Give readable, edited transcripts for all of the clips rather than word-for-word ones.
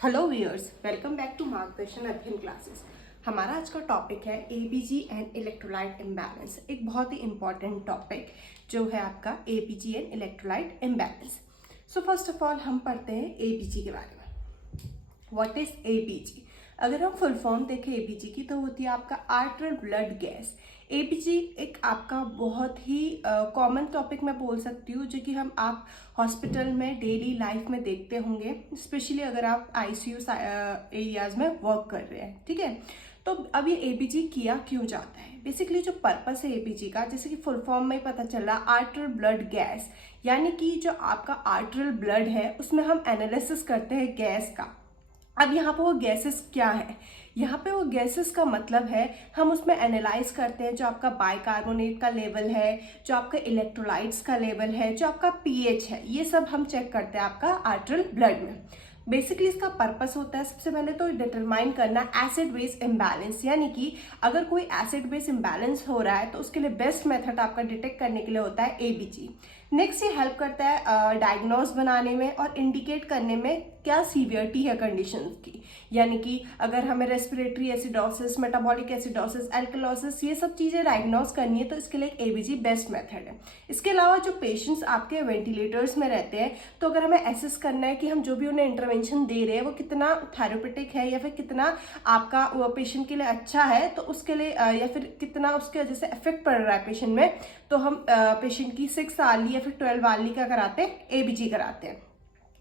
Hello viewers, welcome back to Margdarshan Adhyayan classes. हमारा आज का टॉपिक है एबीजी एंड इलेक्ट्रोलाइट इम्बैलेंस। एक बहुत ही इंपॉर्टेंट टॉपिक जो है आपका ABG and electrolyte imbalance. So first of all हम पढ़ते हैं एबीजी के बारे में। What is ABG? अगर हम फुल फॉर्म देखें एबीजी की तो होती है आपका आर्टरल ब्लड गैस। एबीजी एक आपका बहुत ही कॉमन टॉपिक मैं बोल सकती हूँ जो कि हम आप हॉस्पिटल में डेली लाइफ में देखते होंगे, स्पेशली अगर आप आईसीयू एरियाज में वर्क कर रहे हैं। ठीक है, तो अब ये एबीजी किया क्यों जाता है? बेसिकली जो पर्पस है एबीजी का, जैसे कि फुल फॉर्म में ही पता चल रहा, आर्टरल ब्लड गैस, यानी कि जो आपका आर्टरल ब्लड है उसमें हम एनालिसिस करते हैं गैस का। अब यहाँ पे वो गैसेस क्या है? यहाँ पे वो गैसेस का मतलब है हम उसमें एनालाइज करते हैं जो आपका बाइकार्बोनेट का लेवल है, जो आपका इलेक्ट्रोलाइट्स का लेवल है, जो आपका पीएच है, ये सब हम चेक करते हैं आपका आर्टरल ब्लड में। बेसिकली इसका पर्पस होता है सबसे पहले तो डिटरमाइन करना एसिड बेस इम्बैलेंस, यानी कि अगर कोई एसिड बेस इम्बैलेंस हो रहा है तो उसके लिए बेस्ट मेथड आपका डिटेक्ट करने के लिए होता है एबीजी। नेक्स्ट ये हेल्प करता है डायग्नोस बनाने में और इंडिकेट करने में क्या सीवियरिटी है कंडीशन की, यानी कि अगर हमें respiratory acidosis, metabolic acidosis, alkalosis, ये सब चीजें डायग्नोस करनी है तो इसके लिए एबीजी बेस्ट मेथड है। इसके अलावा जो पेशेंट्स आपके वेंटिलेटर्स में रहते हैं, तो अगर हमें एसेस करना है कि हम जो भी उन्हें इंटरवेंशन दे रहे हैं वो कितना थेरेपेटिक है या फिर कितना आपका पेशेंट के लिए अच्छा है, तो उसके लिए या फिर कितना उसके वजह से इफेक्ट पड़ रहा है पेशेंट में, तो हम पेशेंट की 6 आवर्ली या फिर 12 आवर्ली क्या कराते हैं? एबीजी कराते हैं।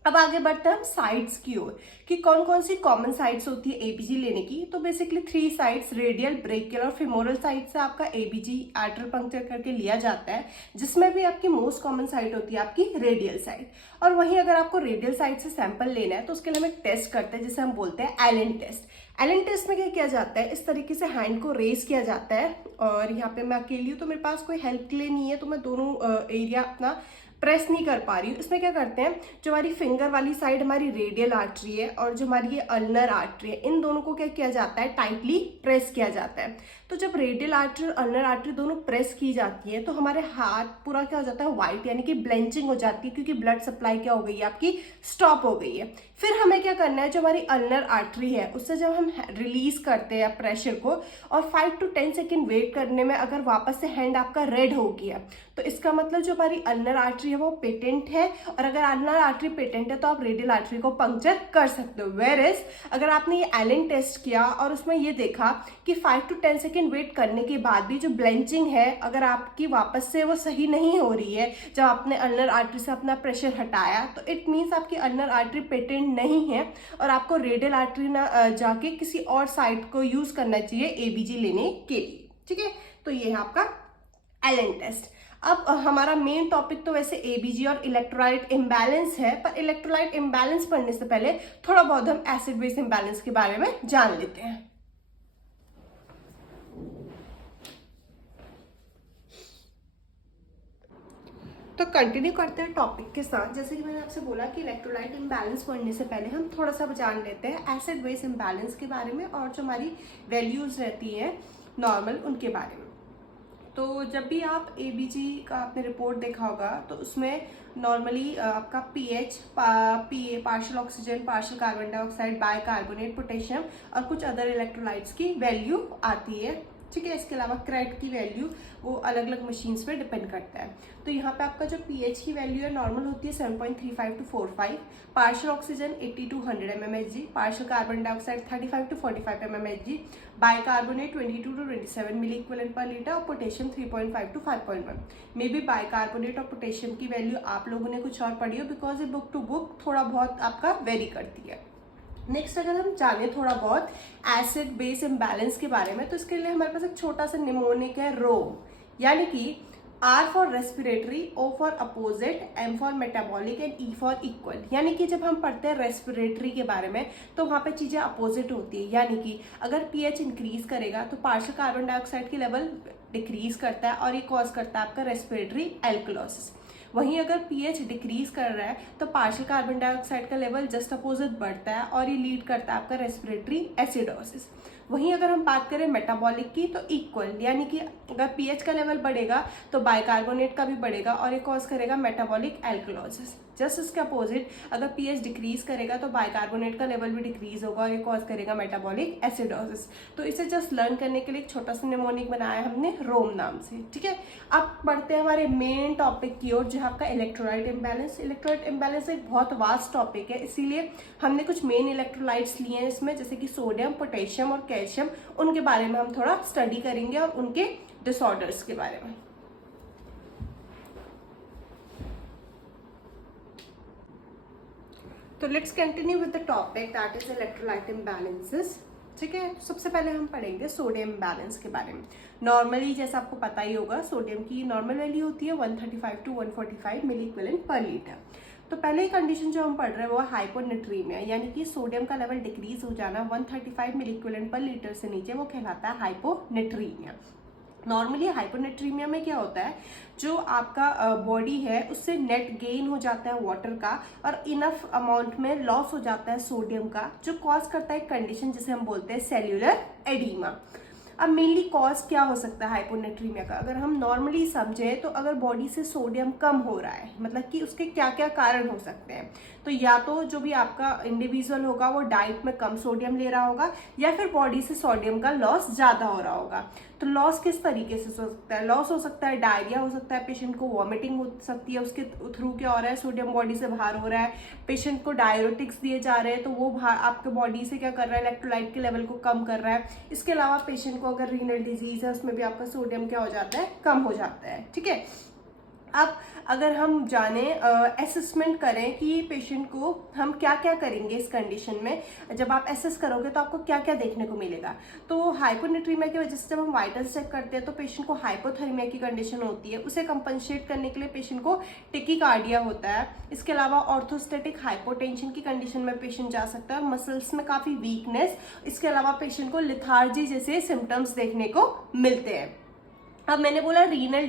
अब आगे बढ़ते हैं हम साइट्स की ओर कि कौन कौन सी कॉमन साइट्स होती है एबीजी लेने की। तो बेसिकली 3 साइट्स, रेडियल, ब्रेकियल और फिमोरल साइट से आपका एबीजी आर्टरल पंक्चर करके लिया जाता है, जिसमें भी आपकी मोस्ट कॉमन साइट होती है आपकी रेडियल साइट। और वहीं अगर आपको रेडियल साइट से सैंपल लेना है तो उसके लिए हम एक टेस्ट करते हैं जिसे हम बोलते हैं एलन टेस्ट। एलन टेस्ट में क्या किया जाता है? इस तरीके से हैंड को रेस किया जाता है, और यहाँ पे मैं अकेली हूँ तो मेरे पास कोई हेल्प के लिए नहीं है, तो मैं दोनों एरिया अपना प्रेस नहीं कर पा रही हूँ। इसमें क्या करते हैं, जो हमारी फिंगर वाली साइड हमारी रेडियल आर्टरी है और जो हमारी ये अल्नर आर्टरी है, इन दोनों को क्या किया जाता है? टाइटली प्रेस किया जाता है। तो जब रेडियल आर्टरी और अल्नर आर्टरी दोनों प्रेस की जाती है तो हमारे हाथ पूरा क्या हो जाता है? व्हाइट, यानी कि ब्लेंचिंग हो जाती है, क्योंकि ब्लड सप्लाई क्या हो गई है? आपकी स्टॉप हो गई है। फिर हमें क्या करना है, जो हमारी अल्नर आर्टरी है उससे जब हम रिलीज करते हैं प्रेशर को और 5 to 10 सेकेंड वेट करने में अगर वापस से हैंड आपका रेड हो गया तो इसका मतलब जो हमारी अल्नर आर्टरी है वो पेटेंट है, और अगर अल्नर आर्टरी पेटेंट है तो आप रेडियल आर्टरी को पंक्चर कर सकते हो। वेयरएज अगर आपने ये एलन टेस्ट किया और उसमें ये देखा कि 5 to 10 सेकेंड वेट करने के बाद भी जो ब्लेंचिंग है अगर आपकी वापस से वो सही नहीं हो रही है, जब आपने अल्नर आर्टरी से अपना प्रेशर हटाया, तो इट मीन्स आपकी अल्नर आर्टरी पेटेंट नहीं है और आपको रेडियल आर्टरी ना जाके किसी और साइट को यूज करना चाहिए एबीजी लेने के लिए। ठीक है, तो ये है आपका एलन टेस्ट। अब हमारा मेन टॉपिक तो वैसे एबीजी और इलेक्ट्रोलाइट इम्बैलेंस है, पर इलेक्ट्रोलाइट इम्बैलेंस पढ़ने से पहले थोड़ा बहुत हम एसिड बेस इम्बैलेंस के बारे में जान लेते हैं। तो कंटिन्यू करते हैं टॉपिक के साथ। जैसे कि मैंने आपसे बोला कि इलेक्ट्रोलाइट इम्बैलेंस पढ़ने से पहले हम थोड़ा सा जान लेते हैं एसिड बेस इम्बैलेंस के बारे में और जो हमारी वैल्यूज रहती हैं नॉर्मल, उनके बारे में। तो जब भी आप एबीजी का आपने रिपोर्ट देखा होगा तो उसमें नॉर्मली आपका pH, partial oxygen, partial carbon dioxide, bicarbonate, potassium और कुछ अदर इलेक्ट्रोलाइट्स की वैल्यू आती है। ठीक है, इसके अलावा क्रेट की वैल्यू वो अलग अलग मशीन्स पे डिपेंड करता है। तो यहाँ पे आपका जो पीएच की वैल्यू है नॉर्मल होती है 7.35 to 45, partial oxygen 80 to 100 mmHg, partial carbon dioxide 35 to 45 mmHg, bicarbonate 22 to 27 milliequivalent per litre और potassium 3.5 to 5.1। Maybe bicarbonate और पोटेशियम की वैल्यू आप लोगों ने कुछ और पढ़ी हो, बिकॉज ये बुक टू बुक थोड़ा बहुत आपका वेरी करती है। नेक्स्ट अगर हम जाने थोड़ा बहुत एसिड बेस इम्बैलेंस के बारे में, तो इसके लिए हमारे पास एक छोटा सा निमोनिक है रो, यानी कि R for respiratory, O for opposite, M for metabolic and E for equal. यानी कि जब हम पढ़ते हैं रेस्पिरेटरी के बारे में तो वहाँ पे चीजें अपोजिट होती है, यानी कि अगर पीएच इंक्रीज करेगा तो पार्शियल कार्बन डाइऑक्साइड की लेवल डिक्रीज करता है और ये कॉज करता है आपका रेस्पिरेटरी एल्कलोसिस। वहीं अगर पीएच डिक्रीज कर रहा है तो पार्शियल कार्बन डाइऑक्साइड का लेवल जस्ट अपोजिट बढ़ता है और ये लीड करता है आपका रेस्पिरेटरी एसिडोसिस। वहीं अगर हम बात करें मेटाबॉलिक की तो इक्वल, यानी कि अगर पीएच का लेवल बढ़ेगा तो बाइकार्बोनेट का भी बढ़ेगा और ये कॉज करेगा मेटाबॉलिक एल्कलॉसिस। जस्ट इसके अपोजिट अगर पीएच डिक्रीज करेगा तो बाइकार्बोनेट का लेवल भी डिक्रीज होगा और ये कॉज करेगा मेटाबॉलिक एसिडोसिस। तो इसे जस्ट लर्न करने के लिए एक छोटा सा निमोनिक बनाया हमने रोम नाम से, ठीक है। अब बढ़ते हैं हमारे मेन टॉपिक की ओर, जो है आपका इलेक्ट्रोलाइट इम्बैलेंस। इलेक्ट्रोलाइट इम्बैलेंस एक बहुत वास्ट टॉपिक है, इसीलिए हमने कुछ मेन इलेक्ट्रोलाइट्स लिए हैं इसमें, जैसे कि सोडियम, पोटेशियम और कैल्शियम। उनके बारे में हम थोड़ा स्टडी करेंगे और उनके डिसऑर्डर्स के बारे में। तो let's continue with the topic that is electrolyte imbalances, ठीक है। सबसे पहले हम पढ़ेंगे सोडियम बैलेंस के बारे में। नॉर्मली जैसा आपको पता ही होगा, सोडियम की नॉर्मल वैल्यू होती है 135 to 145 milliequivalent per litre. तो पहले ही कंडीशन जो हम पढ़ रहे हैं वो हाइपोनेट्रीमिया, यानी कि सोडियम का लेवल डिक्रीज हो जाना 135 मिली इक्विवेलेंट पर लीटर से नीचे, वो कहलाता है हाइपोनेट्रीमिया। नॉर्मली हाइपोनेट्रीमिया में क्या होता है, जो आपका बॉडी है उससे नेट गेन हो जाता है वाटर का और इनफ अमाउंट में लॉस हो जाता है सोडियम का, जो कॉज करता है एक कंडीशन जिसे हम बोलते हैं सेल्यूलर एडीमा। अब मेनली कॉज क्या हो सकता है हाइपोनेट्रीमिया का, अगर हम नॉर्मली समझे तो अगर बॉडी से सोडियम कम हो रहा है, मतलब कि उसके क्या क्या कारण हो सकते हैं। तो या तो जो भी आपका इंडिविजुअल होगा वो डाइट में कम सोडियम ले रहा होगा, या फिर बॉडी से सोडियम का लॉस ज्यादा हो रहा होगा। तो लॉस किस तरीके से हो सकता है, लॉस हो सकता है डायरिया हो सकता है, पेशेंट को वॉमिटिंग हो सकती है, उसके थ्रू क्या हो रहा है, सोडियम बॉडी से बाहर हो रहा है। पेशेंट को डायरेटिक्स दिए जा रहे हैं तो वो आपके बॉडी से क्या कर रहा है, इलेक्ट्रोलाइट के लेवल को कम कर रहा है। इसके अलावा पेशेंट को अगर रीनल डिजीज है उसमें भी आपका सोडियम क्या हो जाता है, कम हो जाता है, ठीक है। अब अगर हम जाने असेसमेंट करें कि पेशेंट को हम क्या क्या करेंगे इस कंडीशन में, जब आप असेस करोगे तो आपको क्या क्या देखने को मिलेगा। तो हाइपोनेट्रीमिया की वजह से जब हम वाइटल्स चेक करते हैं तो पेशेंट को हाइपोथर्मिया की कंडीशन होती है, उसे कंपनसेट करने के लिए पेशेंट को टेकिकार्डिया होता है। इसके अलावा ऑर्थोस्टेटिक हाइपोटेंशन की कंडीशन में पेशेंट जा सकता है, मसल्स में काफी वीकनेस, इसके अलावा पेशेंट को लिथार्जी जैसे सिम्टम्स देखने को मिलते हैं। अब मैंने बोला रीनल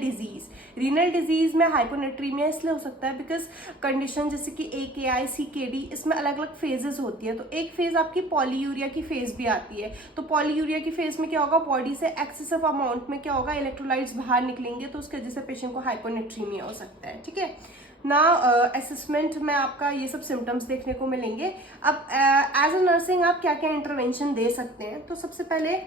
डिजीज में हाइपोनेट्रीमिया इसलिए हो सकता है बिकॉज कंडीशन जैसे कि AKI CKD, इसमें अलग अलग फेजेस होती है। तो एक फेज आपकी पॉलीयूरिया की फेज भी आती है। तो पॉलीयूरिया की फेज में क्या होगा, बॉडी से एक्सेसिव अमाउंट में क्या होगा, इलेक्ट्रोलाइट्स बाहर निकलेंगे, तो उसकी वजह से पेशेंट को हाइपोनेट्रीमिया हो सकता है, ठीक है ना। असेसमेंट में आपका ये सब सिम्टम्स देखने को मिलेंगे। अब एज अ नर्सिंग आप क्या क्या इंटरवेंशन दे सकते हैं, तो सबसे पहले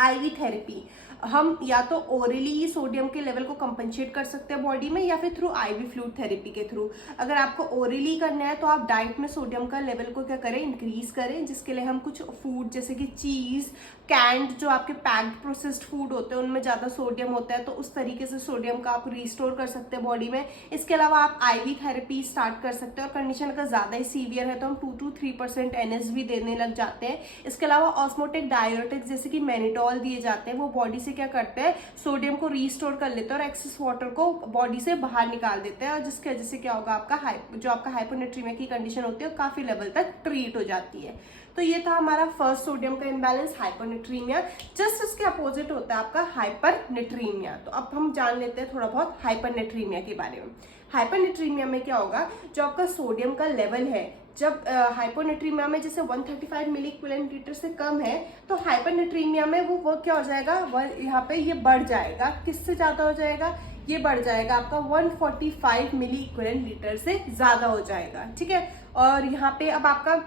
IV थेरेपी। हम या तो ओरली सोडियम के लेवल को कंपनसेट कर सकते हैं बॉडी में, या फिर थ्रू IV फ्लूइड थेरेपी के थ्रू। अगर आपको ओरली करना है तो आप डाइट में सोडियम का लेवल को क्या करें, इंक्रीज करें, जिसके लिए हम कुछ फूड जैसे कि चीज, कैंड, जो आपके पैक्ड प्रोसेस्ड फूड होते हैं उनमें ज्यादा सोडियम होता है, तो उस तरीके से सोडियम का आप रिस्टोर कर सकते हैं बॉडी में। इसके अलावा आप IV थेरेपी स्टार्ट कर सकते हैं, और कंडीशन अगर ज्यादा ही सीवियर है तो हम 2 to 3% NS भी देने लग जाते हैं। इसके अलावा ऑस्मोटिक डायरेटिक्स जैसे कि मैनिटॉल दिए जाते हैं, वो बॉडी से क्या करते हैं, सोडियम को रिस्टोर कर लेते हैं और एक्सेस वाटर को बॉडी से बाहर निकाल देते हैं, और जिसकी वजह से क्या होगा, आपका जो आपका हाइपोनेट्रीमिया की कंडीशन होती है वो काफी लेवल तक ट्रीट हो जाती है। तो ये था हमारा फर्स्ट सोडियम का इम्बैलेंस, हाइपोनेट्रीमिया। जस्ट इसके अपोजिट होता है आपका हाइपरनेट्रीमिया। तो अब हम जान लेते हैं थोड़ा बहुत हाइपरनेट्रीमिया के बारे में। हाइपरनेट्रीमिया में क्या होगा, जो आपका सोडियम का लेवल है, जब हाइपोनेट्रीमिया में जैसे 135 मिली इक्विवेलेंट लीटर से कम है, तो हाइपरनेट्रीमिया में वो क्या हो जाएगा, यहाँ पे ये बढ़ जाएगा। किससे ज्यादा हो जाएगा, ये बढ़ जाएगा आपका 145 मिली इक्विवेलेंट लीटर से ज्यादा हो जाएगा, ठीक है। और यहाँ पे अब आपका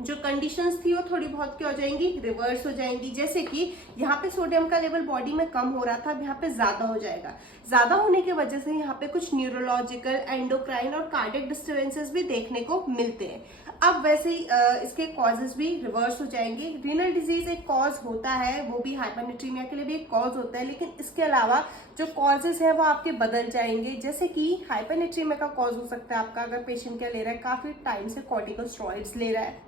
जो कंडीशंस थी वो थोड़ी बहुत क्या हो जाएंगी, रिवर्स हो जाएंगी। जैसे कि यहाँ पे सोडियम का लेवल बॉडी में कम हो रहा था, अब यहाँ पे ज्यादा हो जाएगा। ज्यादा होने की वजह से यहाँ पे कुछ न्यूरोलॉजिकल, एंडोक्राइन और कार्डियक डिस्टर्बेंसेस भी देखने को मिलते हैं। अब वैसे ही इसके कॉजेज भी रिवर्स हो जाएंगे। रीनल डिजीज एक कॉज होता है, वो भी हाइपरनेट्रीमिया के लिए भी एक कॉज होता है, लेकिन इसके अलावा जो कॉजेज है वो आपके बदल जाएंगे। जैसे कि हाइपरनेट्रीमिया का कॉज हो सकता है आपका, अगर पेशेंट क्या ले रहा है, काफी टाइम से कॉर्टिकोस्टेरॉइड्स ले रहा है,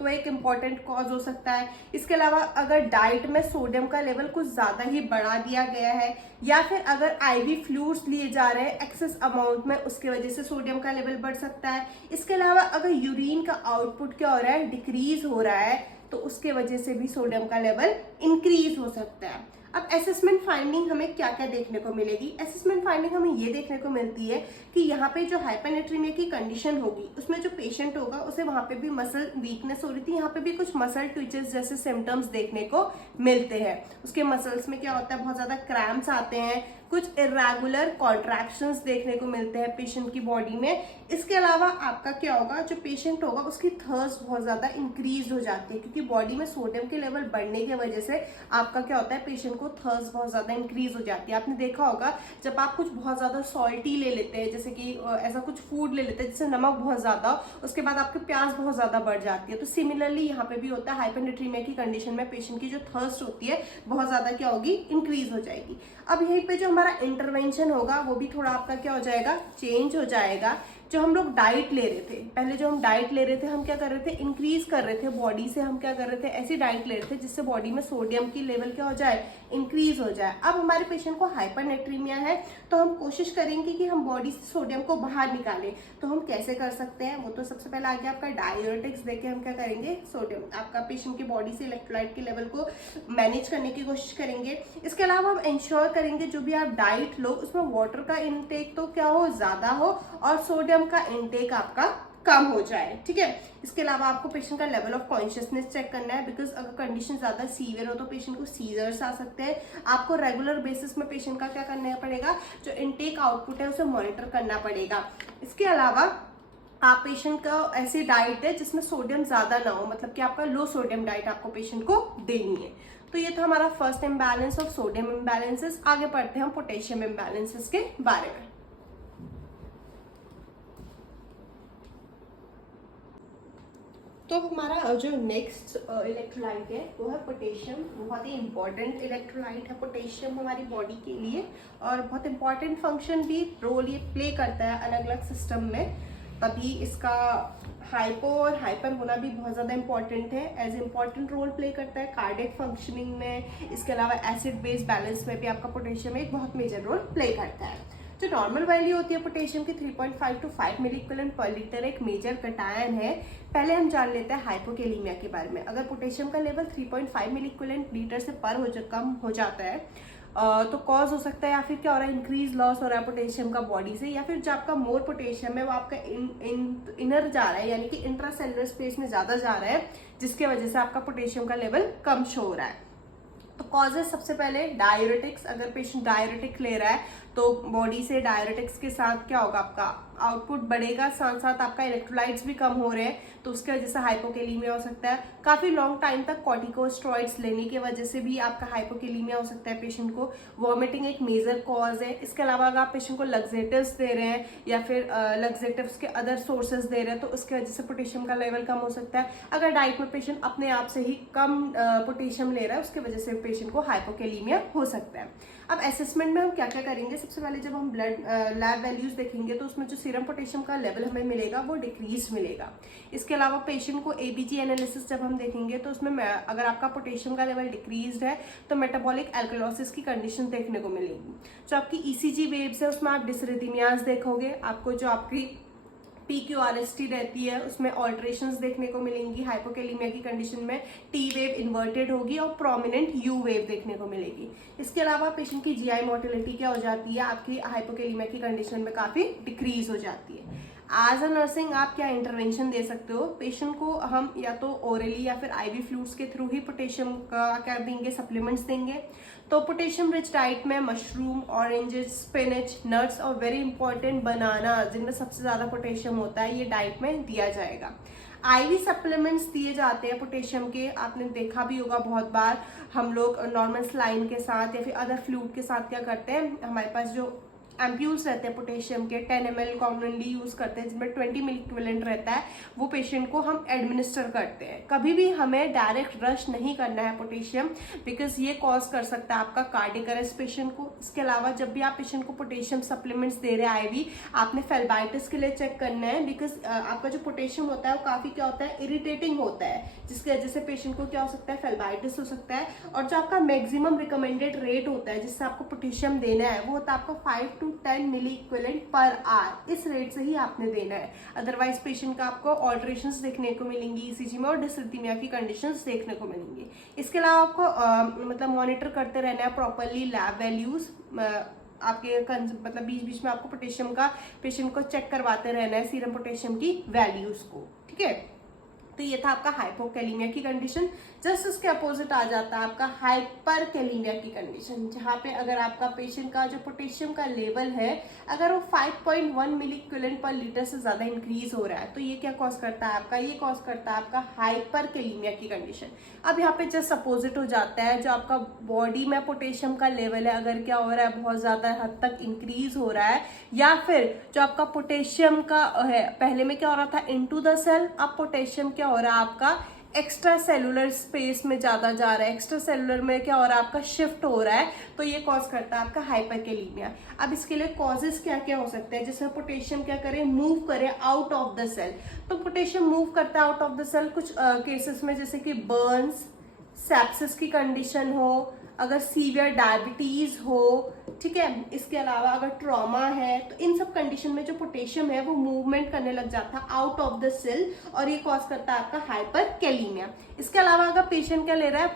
तो एक इम्पॉर्टेंट कॉज हो सकता है। इसके अलावा अगर डाइट में सोडियम का लेवल कुछ ज्यादा ही बढ़ा दिया गया है, या फिर अगर IV फ्लूइड्स लिए जा रहे हैं एक्सेस अमाउंट में, उसके वजह से सोडियम का लेवल बढ़ सकता है। इसके अलावा अगर यूरिन का आउटपुट क्या हो रहा है, डिक्रीज हो रहा है, तो उसके वजह से भी सोडियम का लेवल इंक्रीज हो सकता है। अब असेसमेंट फाइंडिंग हमें क्या क्या देखने को मिलेगी? असेसमेंट फाइंडिंग हमें ये देखने को मिलती है कि यहाँ पे जो हाइपरनेट्रीमिया की कंडीशन होगी उसमें जो पेशेंट होगा उसे वहां पे भी मसल वीकनेस हो रही थी, यहाँ पे भी कुछ मसल ट्विचेस जैसे सिम्टम्स देखने को मिलते हैं। उसके मसल्स में क्या होता है, बहुत ज्यादा क्रैम्प्स आते हैं, कुछ इरेगुलर कॉन्ट्रैक्शंस देखने को मिलते हैं पेशेंट की बॉडी में। इसके अलावा आपका क्या होगा, जो पेशेंट होगा उसकी थर्स्ट बहुत ज्यादा इंक्रीज हो जाती है, क्योंकि बॉडी में सोडियम के लेवल बढ़ने की वजह से आपका क्या होता है, पेशेंट को थर्स्ट बहुत ज्यादा इंक्रीज हो जाती है। आपने देखा होगा जब आप कुछ बहुत ज्यादा सॉल्टी ले लेते हैं, जैसे कि ऐसा कुछ फूड ले लेते हैं जिससे नमक बहुत ज्यादा, उसके बाद आपकी प्यास बहुत ज्यादा बढ़ जाती है। तो सिमिलरली यहाँ पे भी होता है, हाइपरनेट्रीमिया की कंडीशन में पेशेंट की जो थर्स्ट होती है बहुत ज्यादा क्या होगी, इंक्रीज हो जाएगी। अब यहीं पे जो हमारा इंटरवेंशन होगा वो भी थोड़ा आपका क्या हो जाएगा, चेंज हो जाएगा। जो हम लोग डाइट ले रहे थे, पहले जो हम डाइट ले रहे थे, हम क्या कर रहे थे, इंक्रीज कर रहे थे बॉडी से, हम क्या कर रहे थे, ऐसी डाइट ले रहे थे जिससे बॉडी में सोडियम की लेवल क्या हो जाए, इंक्रीज हो जाए। अब हमारे पेशेंट को हाइपरनेट्रीमिया है तो हम कोशिश करेंगे कि हम बॉडी से सोडियम को बाहर निकालें। तो हम कैसे कर सकते हैं, वो तो सबसे पहले आगे आपका डाययूरेटिक्स देके हम क्या करेंगे, सोडियम आपका पेशेंट की बॉडी से इलेक्ट्रोलाइट के लेवल को मैनेज करने की कोशिश करेंगे। इसके अलावा हम इंश्योर करेंगे जो भी आप डाइट लो उसमें वाटर का इनटेक तो क्या हो, ज्यादा हो, और सोडियम का इनटेक आपका कम हो जाए, ठीक है। इसके अलावा आपको पेशेंट का लेवल ऑफ कॉन्शियसनेस चेक करना है, बिकॉज अगर कंडीशन ज्यादा सीवियर हो तो पेशेंट को सीजर्स आ सकते हैं। आपको रेगुलर बेसिस में पेशेंट का क्या करना पड़ेगा, जो इनटेक आउटपुट है उसे मॉनिटर करना पड़ेगा। इसके अलावा आप पेशेंट का ऐसी डाइट है जिसमें सोडियम ज्यादा ना हो, मतलब कि आपका लो सोडियम डाइट आपको पेशेंट को देनी है। तो ये था हमारा first imbalance of sodium imbalances. आगे पढ़ते हैं हम पोटेशियम इम्बैलेंसेस के बारे में। तो हमारा जो नेक्स्ट इलेक्ट्रोलाइट है वो है पोटेशियम। बहुत ही इंपॉर्टेंट इलेक्ट्रोलाइट है पोटेशियम हमारी बॉडी के लिए, और बहुत इंपॉर्टेंट फंक्शन भी रोल ये प्ले करता है अलग अलग सिस्टम में। तभी इसका हाइपो और हाइपर होना भी बहुत ज़्यादा इंपॉर्टेंट है, एज इम्पॉर्टेंट रोल प्ले करता है कार्डियक फंक्शनिंग में। इसके अलावा एसिड बेस बैलेंस में भी आपका पोटेशियम एक बहुत मेजर रोल प्ले करता है। जो नॉर्मल वैल्यू होती है पोटेशियम की 3.5 टू 5 मिलीक्यूलेंट पर लीटर एक मेजर कटायन है। पहले हम जान लेते हैं हाइपोकेलीमिया के बारे में। अगर पोटेशियम का लेवल 3.5 मिलीक्यूलेंट लीटर से कम हो जाता है तो कॉज हो सकता है, या फिर क्या हो रहा है, इंक्रीज लॉस हो रहा है पोटेशियम का बॉडी से, या फिर जो आपका मोर पोटेशियम है वो आपका इनर जा रहा है, यानी कि इंट्रासेलुलर स्पेस में ज्यादा जा रहा है, जिसके वजह से आपका पोटेशियम का लेवल कम शो हो रहा है। तो कॉजेस सबसे पहले डाययूरेटिक्स। अगर पेशेंट डाययूरेटिक ले रहा है तो बॉडी से डाययूरेटिक्स के साथ क्या होगा, आपका आउटपुट बढ़ेगा, साथ साथ आपका इलेक्ट्रोलाइट्स भी कम हो रहे हैं, तो उसके वजह से हाइपोकेलीमिया हो सकता है। काफी लॉन्ग टाइम तक कॉर्टिकोस्टेरॉइड्स लेने की वजह से भी आपका हाइपोकेलीमिया हो सकता है पेशेंट को। वॉमिटिंग एक मेजर कॉज है। इसके अलावा अगर आप पेशेंट को लग्जेटिव्स दे रहे हैं या फिर लग्जेटिव्स के अदर सोर्सेज दे रहे हैं तो उसकी वजह से पोटेशियम का लेवल कम हो सकता है। अगर डाइट में पेशेंट अपने आप से ही कम पोटेशियम ले रहा है उसकी वजह से पेशेंट को हाइपोकेलीमिया हो सकता है। अब असेसमेंट में हम क्या क्या करेंगे, सबसे पहले जब हम ब्लड लैब वैल्यूज देखेंगे तो उसमें जो सीरम पोटेशियम का लेवल हमें मिलेगा वो डिक्रीज मिलेगा। इसके अलावा पेशेंट को एबीजी एनालिसिस जब हम देखेंगे तो उसमें अगर आपका पोटेशियम का लेवल डिक्रीज है तो मेटाबॉलिक एल्कलोसिस की कंडीशन देखने को मिलेगी। जो आपकी ईसीजी वेव्स है उसमें आप डिसरिथमियाज देखोगे, आपको जो आपकी PQRST रहती है उसमें ऑल्ट्रेशंस देखने को मिलेंगी। हाइपोकेलीमिया की कंडीशन में टी वेव इन्वर्टेड होगी और प्रोमिनेंट यू वेव देखने को मिलेगी। इसके अलावा पेशेंट की जीआई मोटिलिटी क्या हो जाती है, आपकी हाइपोकेलीमिया की कंडीशन में काफी डिक्रीज हो जाती है। एज अ नर्सिंग आप क्या इंटरवेंशन दे सकते हो, पेशेंट को हम या तो ओरली या फिर आईवी फ्लूइड्स के थ्रू ही पोटेशियम का क्या देंगे, सप्लीमेंट्स देंगे। तो पोटेशियम रिच डाइट में मशरूम, ऑरेंजेस, स्पिनच, नट्स और वेरी इंपॉर्टेंट बनाना, जिनमें सबसे ज्यादा पोटेशियम होता है, ये डाइट में दिया जाएगा। आईवी सप्लीमेंट्स दिए जाते हैं पोटेशियम के, आपने देखा भी होगा बहुत बार हम लोग नॉर्मल सलाइन के साथ या फिर अदर फ्लूइड के साथ क्या करते हैं, हमारे पास जो एम्प्यूल्स रहते हैं पोटेशियम के 10 ml कॉमनली यूज करते हैं, जिसमें 20 मिली इक्विवेलेंट रहता है, वो पेशेंट को हम एडमिनिस्टर करते हैं। कभी भी हमें डायरेक्ट रश नहीं करना है पोटेशियम, बिकॉज ये कॉज कर सकता है आपका कार्डियक अरेस्ट पेशेंट को। इसके अलावा जब भी आप पेशेंट को पोटेशियम सप्लीमेंट्स दे रहे हैं आईवी, आपने फेल्बाइटिस के लिए चेक करना है, बिकॉज आपका जो पोटेशियम होता है वो काफी क्या होता है, इरिटेटिंग होता है, जिसकी वजह से पेशेंट को क्या हो सकता है, फेल्बाइटिस हो सकता है। और जो आपका मैक्सिमम रिकमेंडेड रेट होता है जिससे आपको पोटेशियम देना है वो होता है आपका 5 to 10 milliequivalent per hour, इस रेट से ही आपने देना है। अदरवाइज पेशेंट का आपको ऑल्ट्रेशंस देखने को मिलेंगी ईसीजी में और डिसरिथमिया की कंडीशंस देखने को मिलेंगी। इसके अलावा आपको मतलब मॉनिटर करते रहना है प्रॉपरली लैब वैल्यूज, आपके मतलब बीच बीच में आपको पोटेशियम का पेशेंट को चेक करवाते रहना है, सीरम पोटेशियम की वैल्यूज को, ठीक है। तो ये था आपका हाइपोकैलीमिया की कंडीशन। जस्ट उसके अपोजिट आ जाता है आपका हाइपरकैलीमिया की कंडीशन, जहाँ पे अगर आपका पेशेंट का जो पोटेशियम का लेवल है अगर वो 5.1 मिली इक्विवेलेंट पर लीटर से ज्यादा इंक्रीज हो रहा है, तो ये क्या कॉज करता है आपका, ये कॉज करता है आपका हाइपरकैलीमिया की कंडीशन। अब यहाँ पे जस्ट अपोजिट हो जाता है, जो आपका बॉडी में पोटेशियम का लेवल है अगर क्या हो रहा है बहुत ज्यादा हद तक इंक्रीज हो रहा है, या फिर जो आपका पोटेशियम का है पहले में क्या हो रहा था इनटू द सेल, अब पोटेशियम क्या हो रहा है आपका एक्स्ट्रा सेलुलर स्पेस में ज्यादा जा रहा है, एक्स्ट्रा सेलुलर में क्या हो रहा है आपका शिफ्ट हो रहा है, तो ये कॉज करता है आपका हाइपरकैलीमिया। अब इसके लिए कॉजेस क्या क्या हो सकते हैं, जैसे पोटेशियम क्या करे मूव करे आउट ऑफ द सेल, तो पोटेशियम मूव करता है आउट ऑफ द सेल कुछ केसेस में, जैसे कि बर्न्स, सेप्सिस की कंडीशन हो, अगर सीवियर डायबिटीज हो, ठीक है। इसके अलावा अगर ट्रॉमा है, तो इन सब कंडीशन में जो पोटेशियम है वो मूवमेंट करने लग जाता है आउट ऑफ द सेल और ये कॉज करता है आपका हाइपरकैलीमिया। इसके अलावा अगर पेशेंट क्या ले रहा है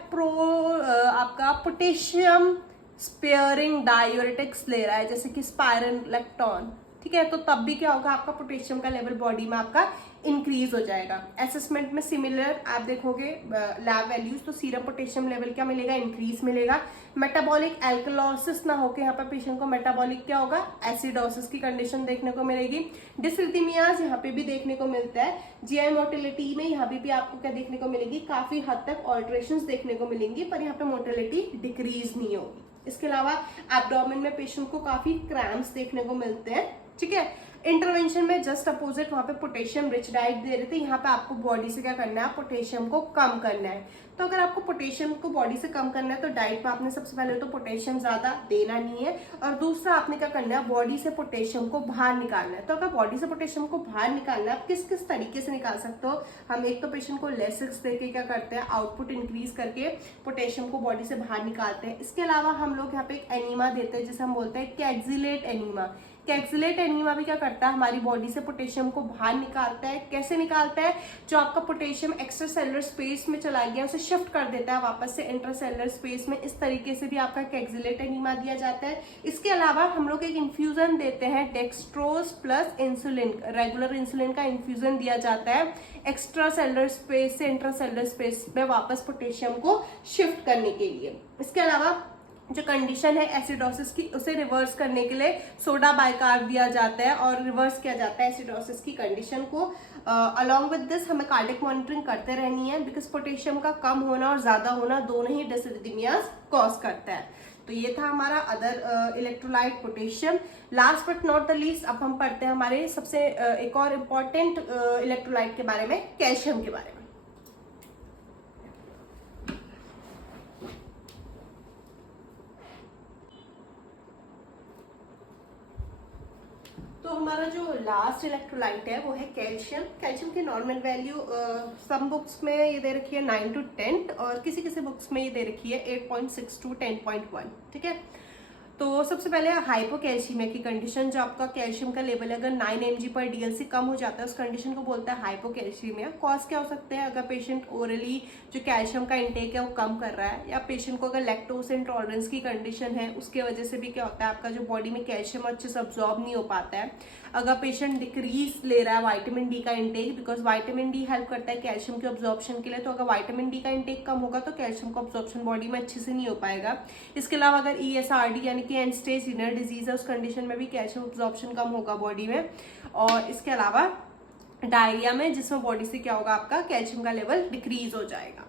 आपका पोटेशियम स्पेयरिंग डायूरेटिक्स ले रहा है, जैसे कि स्पाइरलेक्टोन, ठीक है, तो तब भी क्या होगा आपका पोटेशियम का लेवल बॉडी में आपका इंक्रीज हो जाएगा। असेसमेंट में सिमिलर आप देखोगे लैब वैल्यूज, तो सीरम पोटेशियम लेवल क्या मिलेगा, इंक्रीज मिलेगा। मेटाबॉलिक एल्कलॉसिस ना होके यहाँ पर पेशेंट को मेटाबॉलिक क्या होगा, एसिडोसिस की कंडीशन देखने को मिलेगी। डिसरिथमियाज यहाँ पे भी देखने को मिलता है। जीआई मोटिलिटी में यहाँ भी आपको क्या देखने को मिलेगी, काफी हद तक ऑल्ट्रेशंस देखने को मिलेंगी, पर यहाँ पे मोटिलिटी डिक्रीज नहीं होगी। इसके अलावा एब्डोमेन में पेशेंट को काफी क्रैम्प्स देखने को मिलते हैं, ठीक है। इंटरवेंशन में जस्ट अपोजिट वहां पे पोटेशियम रिच डाइट दे रहे थे, यहाँ पे आपको बॉडी से क्या करना है, पोटेशियम को कम करना है। तो अगर आपको पोटेशियम को बॉडी से कम करना है तो डाइट में आपने सबसे पहले तो पोटेशियम ज्यादा देना नहीं है, और दूसरा आपने क्या करना है, बॉडी से पोटेशियम को बाहर निकालना है। तो अगर बॉडी से पोटेशियम को बाहर निकालना है, आप किस किस तरीके से निकाल सकते हो, हम एक तो पेशेंट को लेसिक्स देके क्या करते हैं, आउटपुट इंक्रीज करके पोटेशियम को बॉडी से बाहर निकालते हैं। इसके अलावा हम लोग यहाँ पे एक एनीमा देते हैं जिसे हम बोलते हैं कैक्सिलेट एनीमा। कैक्सिलेट एनीमा भी क्या करता है, हमारी बॉडी से पोटेशियम को बाहर निकालता है। कैसे निकालता है, जो आपका पोटेशियम एक्स्ट्रा सेलुलर स्पेस में चला गया उसे शिफ्ट कर देता है वापस से इंट्रासेलुलर स्पेस में। इस तरीके से भी आपका कैक्सिलेट एनीमा दिया जाता है। इसके अलावा हम लोग एक इन्फ्यूजन देते हैं dextrose plus insulin, regular insulin का इन्फ्यूजन दिया जाता है एक्स्ट्रा सेलुलर स्पेस से इंट्रासेलुलर स्पेस में वापस पोटेशियम को शिफ्ट करने के लिए। इसके अलावा जो कंडीशन है एसिडोसिस की, उसे रिवर्स करने के लिए सोडा बाइकार्ब दिया जाता है और रिवर्स किया जाता है एसिडोसिस की कंडीशन को। अलॉन्ग विद दिस हमें कार्डियक मॉनिटरिंग करते रहनी है, बिकॉज पोटेशियम का कम होना और ज्यादा होना दोनों ही डिसरिथमियाज कॉज करता है। तो ये था हमारा other electrolyte potassium. Last but not the least अब हम पढ़ते हैं हमारे सबसे एक और इम्पॉर्टेंट इलेक्ट्रोलाइट के बारे में, कैल्शियम के बारे में। तो हमारा जो लास्ट इलेक्ट्रोलाइट है वो है कैल्शियम। कैल्शियम की नॉर्मल वैल्यू सम बुक्स में ये दे रखी है 9 to 10 और किसी किसी बुक्स में ये दे रखी है 8.6 to 10.1, ठीक है। तो सबसे पहले हाइपोकैल्शियमिया की कंडीशन, जो आपका कैल्शियम का लेवल अगर 9 mg पर डीएल से कम हो जाता है उस कंडीशन को बोलता है हाइपोकैल्शियमिया। कॉज क्या हो सकते हैं, अगर पेशेंट ओरली जो कैल्शियम का इंटेक है वो कम कर रहा है, या पेशेंट को अगर लैक्टोज इंटॉलरेंस की कंडीशन है उसके वजह से भी क्या होता है आपका जो बॉडी में कैल्शियम अच्छे से अब्जॉर्ब नहीं हो पाता है। अगर पेशेंट डिक्रीज ले रहा है विटामिन डी का intake, because vitamin D help करता है कैल्शियम के अब्जॉर्प्शन के लिए, तो अगर विटामिन डी का इंटेक कम होगा तो कैल्शियम का अब्जॉर्प्शन बॉडी में अच्छे से नहीं हो पाएगा। इसके अलावा अगर ESRD यानी कि एंड स्टेज रिनल डिजीज है उस कंडीशन में भी कैल्शियम अब्जॉर्प्शन कम होगा बॉडी में। और इसके अलावा डायरिया में, जिसमें बॉडी से क्या होगा आपका कैल्शियम का लेवल डिक्रीज हो जाएगा।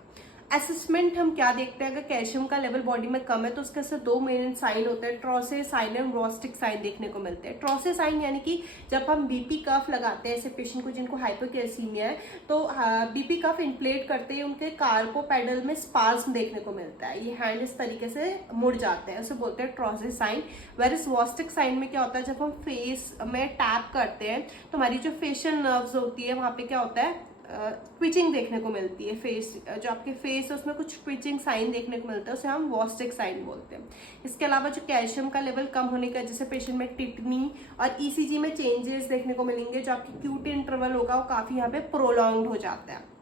असेसमेंट हम क्या देखते हैं, अगर कैल्शियम का लेवल बॉडी में कम है तो उसके से 2 मेन साइन होते हैं, ट्रॉसे साइन एंड रोस्टिक साइन देखने को मिलते हैं। ट्रॉसे साइन यानी कि जब हम बीपी कफ लगाते हैं ऐसे पेशेंट को जिनको हाइपोकैल्सीमिया है, तो बीपी कफ इन्फ्लेट करते ही उनके कार्पोपेडल में स्पाज्म देखने को मिलता है, ये हैंड इस तरीके से मुड़ जाते हैं, उसे बोलते हैं ट्रॉसे साइन। वेरिस वॉस्टिक साइन में क्या होता है, जब हम फेस में टैप करते हैं तो हमारी जो फेशियल नर्व्स होती है वहां पे क्या होता है ट्विचिंग देखने को मिलती है, फेस जो आपके फेस है उसमें कुछ ट्विचिंग साइन देखने को मिलता है, उसे हम वॉस्टिक साइन बोलते हैं। इसके अलावा जो कैल्शियम का लेवल कम होने का, जैसे पेशेंट में टिटनी और ईसीजी में चेंजेस देखने को मिलेंगे, जो आपकी क्यूटी इंटरवल होगा वो काफ़ी यहाँ पे प्रोलॉन्ग्ड हो जाता है।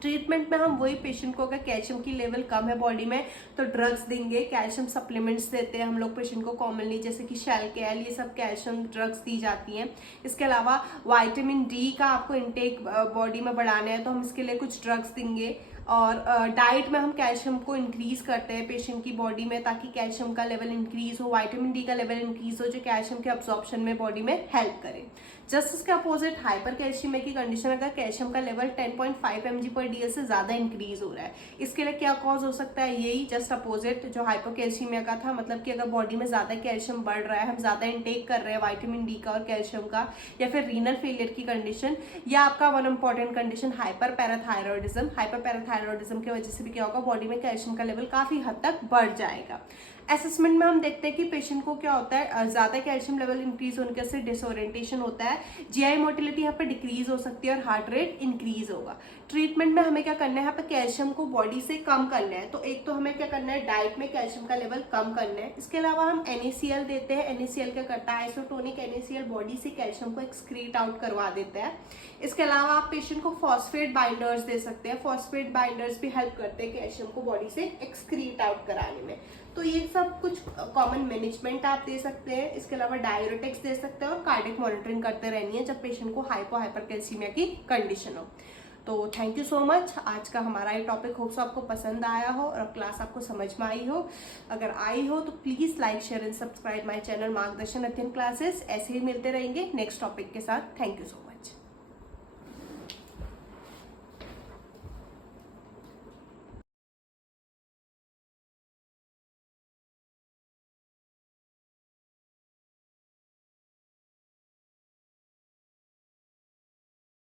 ट्रीटमेंट में हम वही पेशेंट को, अगर कैल्शियम की लेवल कम है बॉडी में तो ड्रग्स देंगे, कैल्शियम सप्लीमेंट्स देते हैं हम लोग पेशेंट को कॉमनली, जैसे कि शैलकैल, ये सब कैल्शियम ड्रग्स दी जाती हैं। इसके अलावा विटामिन डी का आपको इंटेक बॉडी में बढ़ाना है तो हम इसके लिए कुछ ड्रग्स देंगे। और डाइट में हम कैल्शियम को इंक्रीज करते हैं पेशेंट की बॉडी में, ताकि कैल्शियम का लेवल इंक्रीज हो, विटामिन डी का लेवल इंक्रीज हो, जो कैल्शियम के अब्जॉर्प्शन में बॉडी में हेल्प करे। जस्ट इसके अपोजिट हाइपर कैल्शियमिया की कंडीशन, अगर कैल्शियम का लेवल 10.5 mg/dl से ज्यादा इंक्रीज हो रहा है, इसके लिए क्या कॉज हो सकता है? यही जस्ट अपोजिट जो हाइपोकैल्शियमिया का था, मतलब कि अगर बॉडी में ज्यादा कैल्शियम बढ़ रहा है, हम ज्यादा इंटेक कर रहे हैं विटामिन डी का और कैल्शियम का, या फिर रीनल फेलियर की कंडीशन, या आपका one important condition hyper parathyroidism. Hyper parathyroidism की वजह से भी क्या होगा, बॉडी में कैल्शियम का लेवल काफी हद तक बढ़ जाएगा। असेसमेंट में हम देखते हैं कि पेशेंट को क्या होता है, ज्यादा कैल्शियम लेवल इंक्रीज होने से डिसओरिएंटेशन होता है, जीआई मोटिलिटी यहाँ पे डिक्रीज हो सकती है और हार्ट रेट इंक्रीज होगा। ट्रीटमेंट में हमें क्या करना है, यहाँ पे कैल्शियम को बॉडी से कम करना है, तो एक तो हमें क्या करना है, डाइट में कैल्शियम का लेवल कम करना है। इसके अलावा हम NaCl देते हैं। NaCl क्या करता है, आइसोटोनिक NaCl बॉडी से कैल्शियम को एक्सक्रीट आउट करवा देता है। इसके अलावा आप पेशेंट को फॉस्फेट बाइंडर्स दे सकते हैं। फॉस्फेट बाइंडर्स भी हेल्प करते हैं कैल्शियम को बॉडी से एक्सक्रीट आउट कराने में। तो ये सब कुछ कॉमन मैनेजमेंट आप दे सकते हैं। इसके अलावा डायरेटिक्स दे सकते हैं और कार्डियक मॉनिटरिंग करते रहनी है जब पेशेंट को हाइपोहाइपरकैल्सीमिया की कंडीशन हो। तो थैंक यू सो मच। आज का हमारा ये टॉपिक होप सो आपको पसंद आया हो और क्लास आपको समझ में आई हो। अगर आई हो तो please like, share and subscribe my channel मार्गदर्शन अध्ययन क्लासेस। ऐसे ही मिलते रहेंगे नेक्स्ट टॉपिक के साथ। Thank you so much.